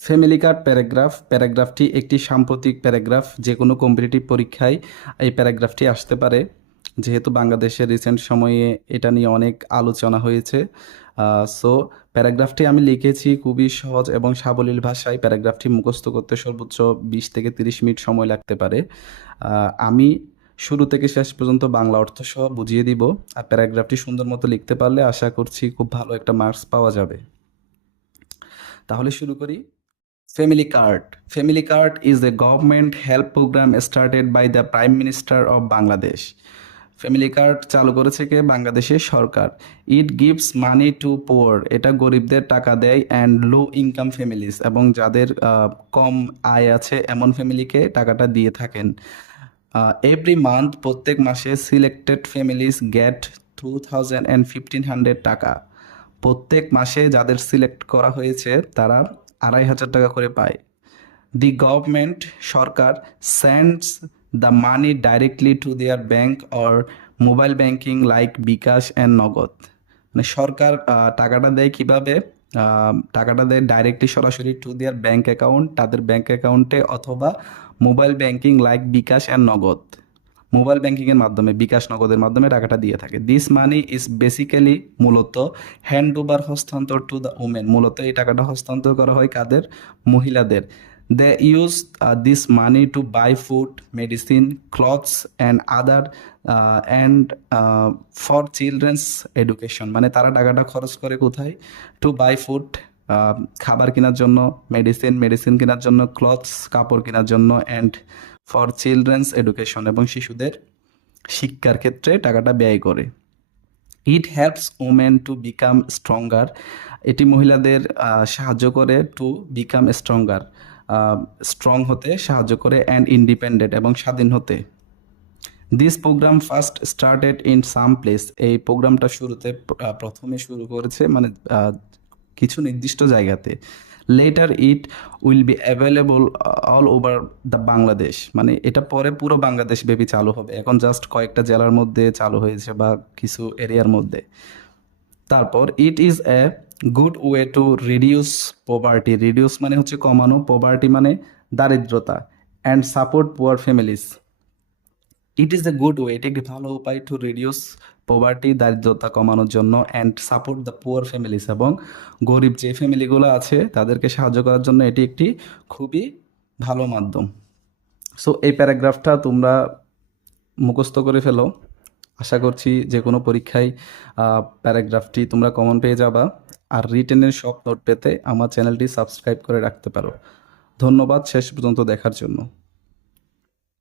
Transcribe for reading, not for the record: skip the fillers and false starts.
Family card প্যারাগ্রাফটি একটি সাম্প্রতিক paragraph, যে কোনো কম্পিটিটিভ পরীক্ষায় এই প্যারাগ্রাফটি আসতে পারে। যেহেতু বাংলাদেশের রিসেন্ট সময়ে এটা নিয়ে অনেক আলোচনা হয়েছে, সো প্যারাগ্রাফটি আমি লিখেছি খুবই সহজ এবং সাবলীল ভাষায়। প্যারাগ্রাফটি মুখস্থ করতে সর্বোচ্চ 20 থেকে 30 মিনিট সময় লাগতে পারে। আমি শুরু থেকে শেষ পর্যন্ত বাংলা অর্থ সহ বুঝিয়ে দিব। আর প্যারাগ্রাফটি সুন্দর মতো লিখতে পারলে আশা করছি খুব ভালো একটা মার্কস পাওয়া যাবে। তাহলে শুরু করি। Family Card. Family Card is a government help program started by the Prime Minister of Bangladesh. Family card চালু করেছে কে? বাংলাদেশের সরকার। ইট গিভস মানি টু পোর, এটা গরিবদের টাকা দেয়, অ্যান্ড লো ইনকাম ফ্যামিলিস, এবং যাদের কম আয় আছে এমন ফ্যামিলিকে টাকাটা দিয়ে থাকেন। এভরি মান্থ, প্রত্যেক মাসে, সিলেক্টেড ফ্যামিলিস গেট 2,000 and 1,500 টাকা। প্রত্যেক মাসে যাদের সিলেক্ট করা হয়েছে তারা 2,500 টাকা করে পায়। দি গভর্নমেন্ট, সরকার, sends the money directly to their bank or mobile banking like bKash and Nagad. মানে সরকার টাকাটা দেয় কিভাবে? টাকাটা দেয় ডাইরেক্টলি, সরাসরি টু দেয়ার ব্যাংক অ্যাকাউন্ট, তাদের ব্যাংক অ্যাকাউন্টে, অথবা mobile banking like bKash and Nagad, mobile ব্যাংকিংয়ের মাধ্যমে, বিকাশ নগদের মাধ্যমে টাকাটা দিয়ে থাকে। দিস মানি ইজ বেসিক্যালি, মূলত, হ্যান্ড ওভার, হস্তান্তর, টু দ্য ওমেন, মূলত এই টাকাটা হস্তান্তর করা হয় কাদের? মহিলাদের। They use this money to buy food, medicine, clothes and other, and for children's education. মানে তারা টাকাটা খরচ করে কোথায়? টু বাই ফুড, খাবার কেনার জন্য, মেডিসিন কেনার জন্য, ক্লথস, কাপড় কেনার জন্য, অ্যান্ড ফর চিলড্রেন্স এডুকেশন, এবং শিশুদের শিক্ষার ক্ষেত্রে টাকাটা ব্যয় করে। It helps women to become stronger, এটি মহিলাদের সাহায্য করে টু বিকাম স্ট্রঙ্গার, স্ট্রং হতে সাহায্য করে, অ্যান্ড ইন্ডিপেন্ডেন্ট, এবং স্বাধীন হতে। This program first started in some place, এই প্রোগ্রামটা শুরুতে প্রথমে শুরু করেছে মানে কিছু নির্দিষ্ট জায়গাতে। Letter it will be available all over the Bangladesh, মানে এটা পরে পুরো বাংলাদেশ ব্যাপী চালু হবে। এখন জাস্ট কয়েকটা জেলার মধ্যে চালু হয়েছে বা কিছু এরিয়ার মধ্যে। তারপর, it is a good way to reduce poverty, reduce মানে হচ্ছে কমানো, পভার্টি মানে দারিদ্রতা, and support poor families. It is a good way, এটি একটি ভালো উপায়, টু রিডিউস পভার্টি, দারিদ্রতা কমানোর জন্য, and support the poor families, এবং গরিব যে ফ্যামিলিগুলো আছে তাদেরকে সাহায্য করার জন্য এটি একটি খুবই ভালো মাধ্যম। সো এই প্যারাগ্রাফটা তোমরা মুখস্থ করে ফেলো। আশা করছি যে কোনো পরীক্ষায় প্যারাগ্রাফটি তোমরা কমন পেয়ে যাবা। আর রিটেনের সব নোট পেতে আমার চ্যানেলটি সাবস্ক্রাইব করে রাখতে পারো। ধন্যবাদ শেষ পর্যন্ত দেখার জন্য।